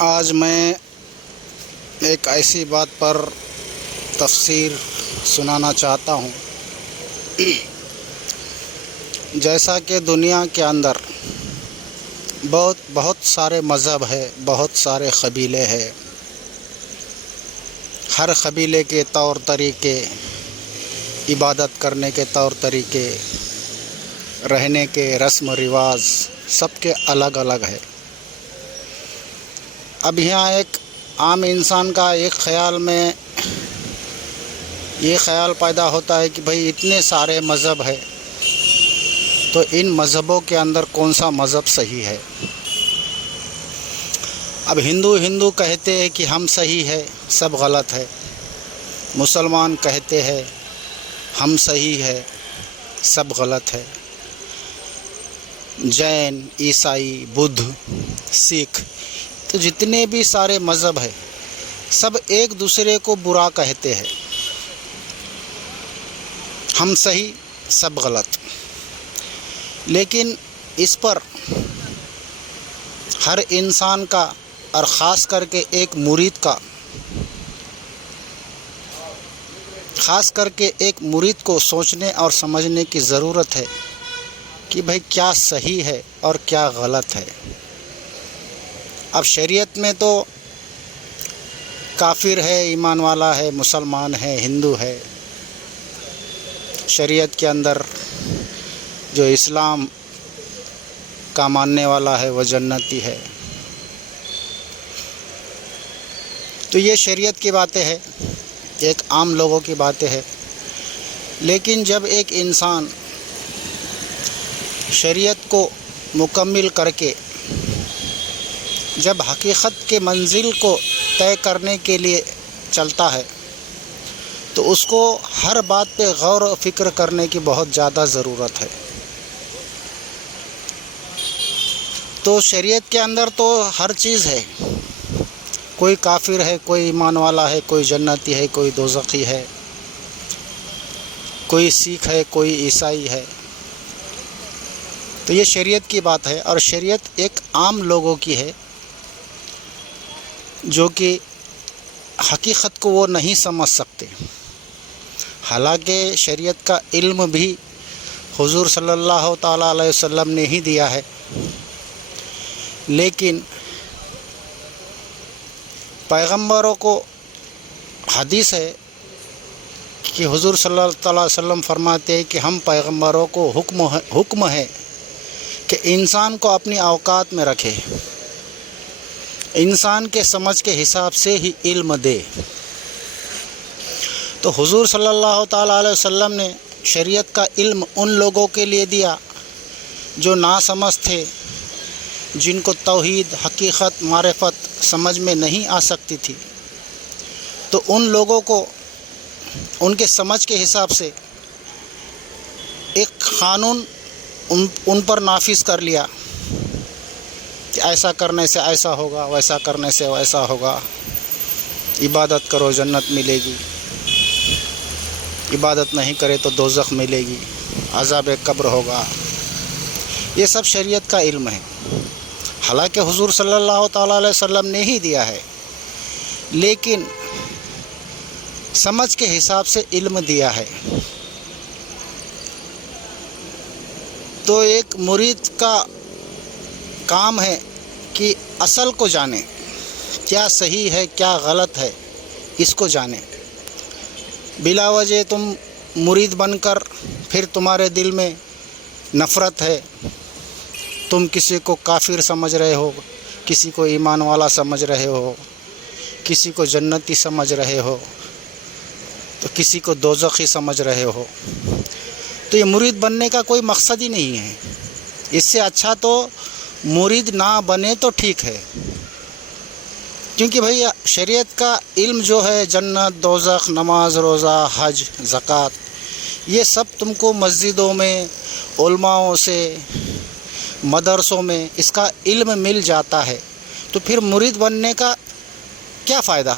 آج میں ایک ایسی بات پر تفسیر سنانا چاہتا ہوں۔ جیسا کہ دنیا کے اندر بہت سارے مذہب ہے، بہت سارے قبیلے ہیں۔ ہر قبیلے کے طور طریقے، عبادت کرنے کے طور طریقے، رہنے کے رسم و رواج سب کے الگ الگ ہے۔ اب یہاں ایک عام انسان کا ایک خیال میں یہ خیال پیدا ہوتا ہے کہ بھئی اتنے سارے مذہب ہے تو ان مذہبوں کے اندر کون سا مذہب صحیح ہے؟ اب ہندو کہتے ہیں کہ ہم صحیح ہے، سب غلط ہے۔ مسلمان کہتے ہیں ہم صحیح ہے، سب غلط ہے۔ جین، عیسائی، بدھ، سکھ، تو جتنے بھی سارے مذہب ہیں سب ایک دوسرے کو برا کہتے ہیں، ہم صحیح سب غلط۔ لیکن اس پر ہر انسان کا اور خاص کر کے ایک مرید کو سوچنے اور سمجھنے کی ضرورت ہے کہ بھئی کیا صحیح ہے اور کیا غلط ہے۔ اب شریعت میں تو کافر ہے، ایمان والا ہے، مسلمان ہے، ہندو ہے۔ شریعت کے اندر جو اسلام کا ماننے والا ہے وہ جنتی ہے۔ تو یہ شریعت کی باتیں ہیں، ایک عام لوگوں کی باتیں ہیں۔ لیکن جب ایک انسان شریعت کو مکمل کر کے جب حقیقت کے منزل کو طے کرنے کے لیے چلتا ہے تو اس کو ہر بات پہ غور و فکر کرنے کی بہت زیادہ ضرورت ہے۔ تو شریعت کے اندر تو ہر چیز ہے، کوئی کافر ہے، کوئی ایمان والا ہے، کوئی جنتی ہے، کوئی دوزخی ہے، کوئی سکھ ہے، کوئی عیسائی ہے۔ تو یہ شریعت کی بات ہے، اور شریعت ایک عام لوگوں کی ہے جو کہ حقیقت کو وہ نہیں سمجھ سکتے۔ حالانکہ شریعت کا علم بھی حضور صلی اللہ تعالیٰ علیہ وسلم نے ہی دیا ہے، لیکن پیغمبروں کو حدیث ہے کہ حضور صلی اللہ علیہ وسلم فرماتے ہیں کہ ہم پیغمبروں کو حکم ہے کہ انسان کو اپنی اوقات میں رکھے، انسان کے سمجھ کے حساب سے ہی علم دے۔ تو حضور صلی اللہ تعالیٰ علیہ وسلم نے شریعت کا علم ان لوگوں کے لیے دیا جو ناسمجھ تھے، جن کو توحید، حقیقت، معرفت سمجھ میں نہیں آ سکتی تھی۔ تو ان لوگوں کو ان کے سمجھ کے حساب سے ایک قانون ان پر نافذ کر لیا کہ ایسا کرنے سے ایسا ہوگا، ویسا کرنے سے ویسا ہوگا، عبادت کرو جنت ملے گی، عبادت نہیں کرے تو دوزخ ملے گی، عذاب قبر ہوگا۔ یہ سب شریعت کا علم ہے، حالانکہ حضور صلی اللہ تعالیٰ علیہ وسلم نے ہی دیا ہے، لیکن سمجھ کے حساب سے علم دیا ہے۔ تو ایک مرید کا کام ہے کہ اصل کو جانے، کیا صحیح ہے کیا غلط ہے، اس کو جانے۔ بلا وجہ تم مرید بن کر پھر تمہارے دل میں نفرت ہے، تم کسی کو کافر سمجھ رہے ہو، کسی کو ایمان والا سمجھ رہے ہو، کسی کو جنتی سمجھ رہے ہو، تو کسی کو دوزخی سمجھ رہے ہو، تو یہ مرید بننے کا کوئی مقصد ہی نہیں ہے۔ اس سے اچھا تو مرید نہ بنے تو ٹھیک ہے، کیونکہ بھئی شریعت کا علم جو ہے، جنت، دوزخ، نماز، روزہ، حج، زکوٰۃ، یہ سب تم کو مسجدوں میں، علماؤں سے، مدرسوں میں اس کا علم مل جاتا ہے، تو پھر مرید بننے کا کیا فائدہ؟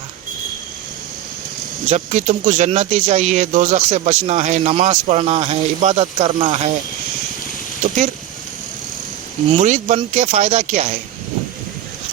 جبکہ تم کو جنتی چاہیے، دوزخ سے بچنا ہے، نماز پڑھنا ہے، عبادت کرنا ہے، تو پھر مرید بن کے فائدہ کیا ہے؟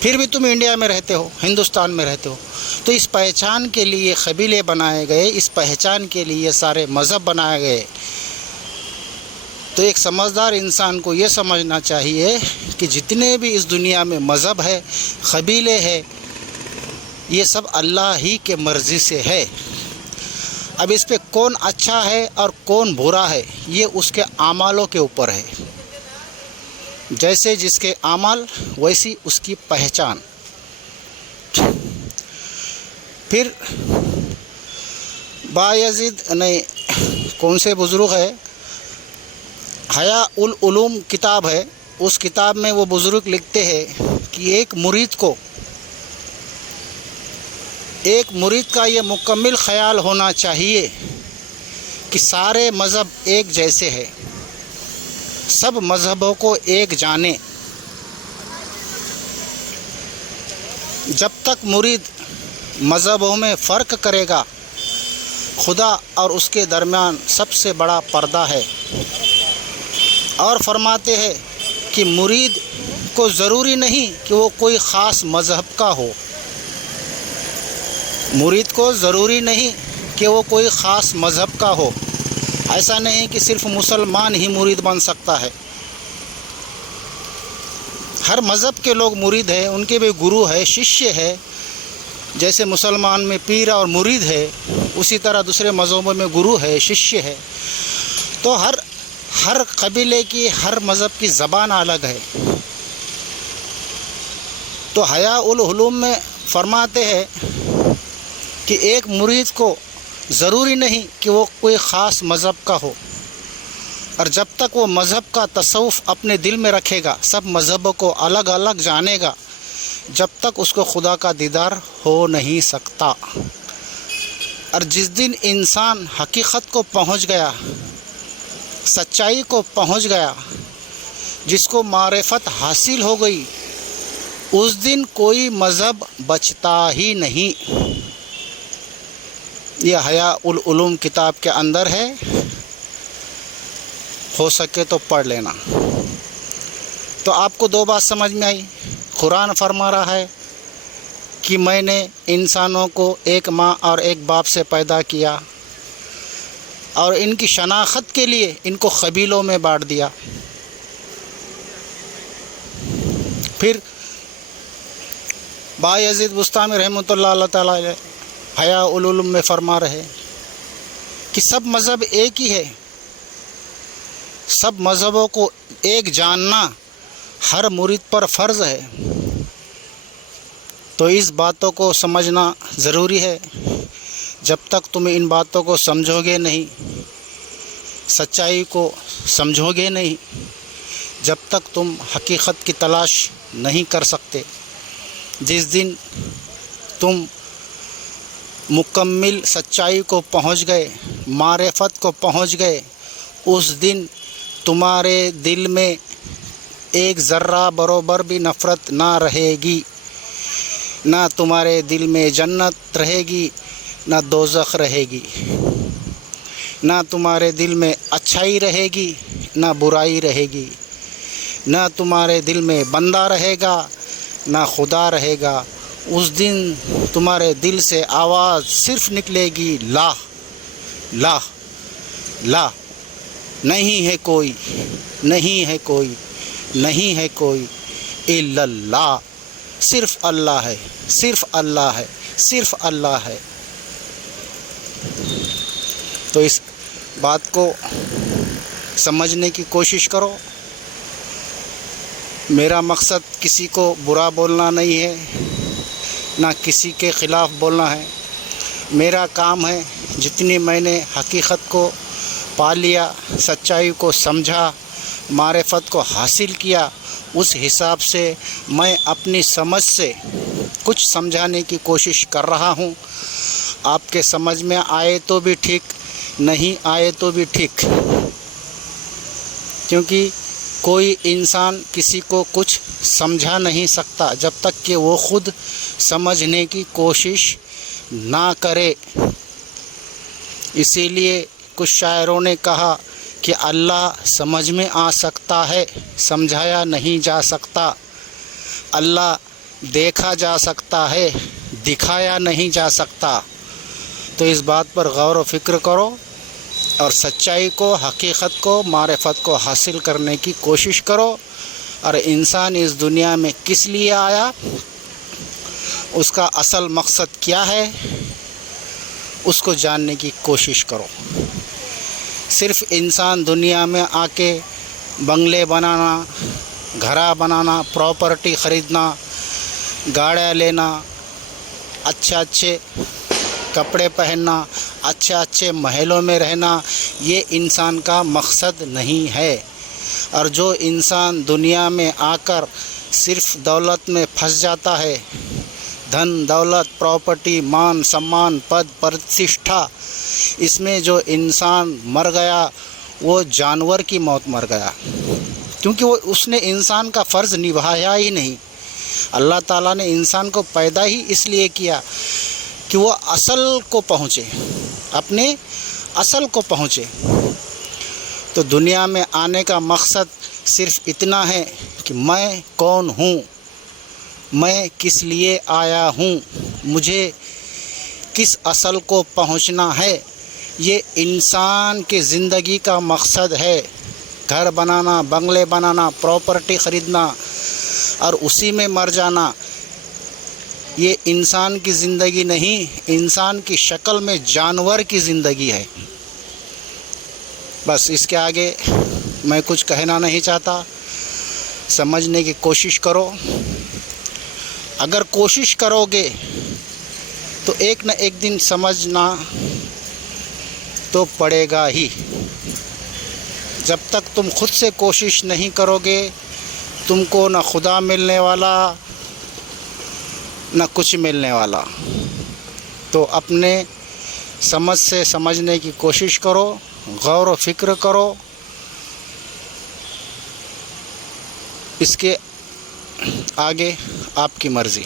پھر بھی تم انڈیا میں رہتے ہو، ہندوستان میں رہتے ہو، تو اس پہچان کے لیے قبیلے بنائے گئے، اس پہچان کے لیے سارے مذہب بنائے گئے۔ تو ایک سمجھدار انسان کو یہ سمجھنا چاہیے کہ جتنے بھی اس دنیا میں مذہب ہے، قبیلے ہے، یہ سب اللہ ہی کے مرضی سے ہے۔ اب اس پہ کون اچھا ہے اور کون برا ہے، یہ اس کے اعمالوں کے اوپر ہے۔ جیسے جس کے اعمال ویسی اس کی پہچان۔ پھر بایزید کون سے بزرگ ہے، حیاء العلوم کتاب ہے، اس کتاب میں وہ بزرگ لکھتے ہیں کہ ایک مرید کا یہ مکمل خیال ہونا چاہیے کہ سارے مذہب ایک جیسے ہیں، سب مذہبوں کو ایک جانے۔ جب تک مرید مذہبوں میں فرق کرے گا، خدا اور اس کے درمیان سب سے بڑا پردہ ہے۔ اور فرماتے ہیں کہ مرید کو ضروری نہیں کہ وہ کوئی خاص مذہب کا ہو، مرید کو ضروری نہیں کہ وہ کوئی خاص مذہب کا ہو۔ ایسا نہیں کہ صرف مسلمان ہی مرید بن سکتا ہے، ہر مذہب کے لوگ مرید ہیں، ان کے بھی گرو ہے، ششیہ ہے۔ جیسے مسلمان میں پیر اور مرید ہے، اسی طرح دوسرے مذہبوں میں گرو ہے، ششیہ ہے۔ تو ہر قبیلے کی، ہر مذہب کی زبان الگ ہے۔ تو حیاء العلوم میں فرماتے ہیں کہ ایک مرید کو ضروری نہیں کہ وہ کوئی خاص مذہب کا ہو، اور جب تک وہ مذہب کا تصوف اپنے دل میں رکھے گا، سب مذہبوں کو الگ الگ جانے گا، جب تک اس کو خدا کا دیدار ہو نہیں سکتا۔ اور جس دن انسان حقیقت کو پہنچ گیا، سچائی کو پہنچ گیا، جس کو معرفت حاصل ہو گئی، اس دن کوئی مذہب بچتا ہی نہیں۔ یہ حیاء العلوم کتاب کے اندر ہے، ہو سکے تو پڑھ لینا۔ تو آپ کو دو بات سمجھ میں آئی۔ قرآن فرما رہا ہے کہ میں نے انسانوں کو ایک ماں اور ایک باپ سے پیدا کیا، اور ان کی شناخت کے لیے ان کو قبیلوں میں بانٹ دیا۔ پھر بایزید بستامی رحمۃ اللہ تعالیٰ علیہ حیاء العلوم میں فرما رہے کہ سب مذہب ایک ہی ہے، سب مذہبوں کو ایک جاننا ہر مرید پر فرض ہے۔ تو اس باتوں کو سمجھنا ضروری ہے۔ جب تک تم ان باتوں کو سمجھو گے نہیں، سچائی کو سمجھو گے نہیں، جب تک تم حقیقت کی تلاش نہیں کر سکتے، جس دن تم مکمل سچائی کو پہنچ گئے، معرفت کو پہنچ گئے، اس دن تمہارے دل میں ایک ذرہ برابر بھی نفرت نہ رہے گی، نہ تمہارے دل میں جنت رہے گی، نہ دوزخ رہے گی، نہ تمہارے دل میں اچھائی رہے گی، نہ برائی رہے گی، نہ تمہارے دل میں بندہ رہے گا، نہ خدا رہے گا۔ اس دن تمہارے دل سے آواز صرف نکلے گی، لا لا لا، نہیں ہے کوئی، نہیں ہے کوئی، نہیں ہے کوئی الا اللہ، صرف اللہ ہے، صرف اللہ ہے، صرف اللہ ہے۔ تو اس بات کو سمجھنے کی کوشش کرو۔ میرا مقصد کسی کو برا بولنا نہیں ہے، نہ کسی کے خلاف بولنا ہے۔ میرا کام ہے، جتنی میں نے حقیقت کو پا لیا، سچائی کو سمجھا، معرفت کو حاصل کیا، اس حساب سے میں اپنی سمجھ سے کچھ سمجھانے کی کوشش کر رہا ہوں۔ آپ کے سمجھ میں آئے تو بھی ٹھیک، نہیں آئے تو بھی ٹھیک، کیونکہ کوئی انسان کسی کو کچھ سمجھا نہیں سکتا جب تک کہ وہ خود سمجھنے کی کوشش نہ کرے۔ اسی لیے کچھ شاعروں نے کہا کہ اللہ سمجھ میں آ سکتا ہے، سمجھایا نہیں جا سکتا۔ اللہ دیکھا جا سکتا ہے، دکھایا نہیں جا سکتا۔ تو اس بات پر غور و فکر کرو اور سچائی کو، حقیقت کو، معرفت کو حاصل کرنے کی کوشش کرو۔ اور انسان اس دنیا میں کس لیے آیا، اس کا اصل مقصد کیا ہے، اس کو جاننے کی کوشش کرو۔ صرف انسان دنیا میں آ کے بنگلے بنانا، گھرا بنانا، پراپرٹی خریدنا، گاڑیاں لینا، اچھے کپڑے پہننا، اچھے محلوں میں رہنا، یہ انسان کا مقصد نہیں ہے۔ اور جو انسان دنیا میں آ کر صرف دولت میں پھنس جاتا ہے، دھن دولت، پراپرٹی، مان سمان، پد پرتشٹھا، اس میں جو انسان مر گیا وہ جانور کی موت مر گیا، کیونکہ اس نے انسان کا فرض نبھایا ہی نہیں۔ اللہ تعالیٰ نے انسان کو پیدا ہی اس لیے کیا کہ وہ اصل کو پہنچے، اپنے اصل کو پہنچے۔ تو دنیا میں آنے کا مقصد صرف اتنا ہے کہ میں کون ہوں، میں کس لیے آیا ہوں، مجھے کس اصل کو پہنچنا ہے۔ یہ انسان کی زندگی کا مقصد ہے۔ گھر بنانا، بنگلے بنانا، پراپرٹی خریدنا اور اسی میں مر جانا، یہ انسان کی زندگی نہیں، انسان کی شکل میں جانور کی زندگی ہے۔ بس اس کے آگے میں کچھ کہنا نہیں چاہتا۔ سمجھنے کی کوشش کرو۔ اگر کوشش کرو گے تو ایک نہ ایک دن سمجھنا تو پڑے گا ہی۔ جب تک تم خود سے کوشش نہیں کرو گے، تم کو نہ خدا ملنے والا، نہ کچھ ملنے والا۔ تو اپنے سمجھ سے سمجھنے کی کوشش کرو، غور و فکر کرو۔ اس کے آگے آپ کی مرضی۔